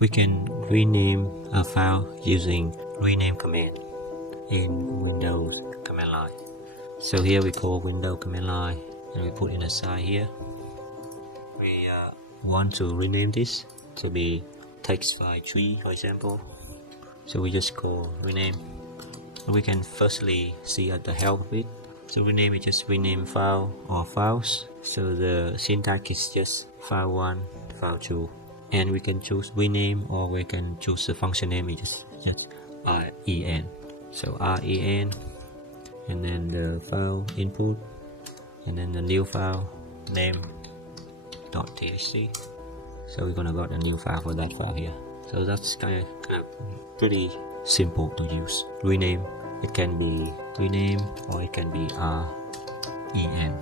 we can rename a file using rename command in Windows command line. So here we call Windows command line and we put in a side here. We want to rename this to be text file 3, for example. So we just call rename. We can firstly see at the help of it. So rename is just rename file or files. So the syntax is just file 1, file 2. And we can choose rename, or we can choose the function name is just REN. So REN, and then the file input, and then the new file name.txt. So we're gonna got a new file for that file here. So that's kind of pretty simple to use. Rename, it can be rename or it can be REN.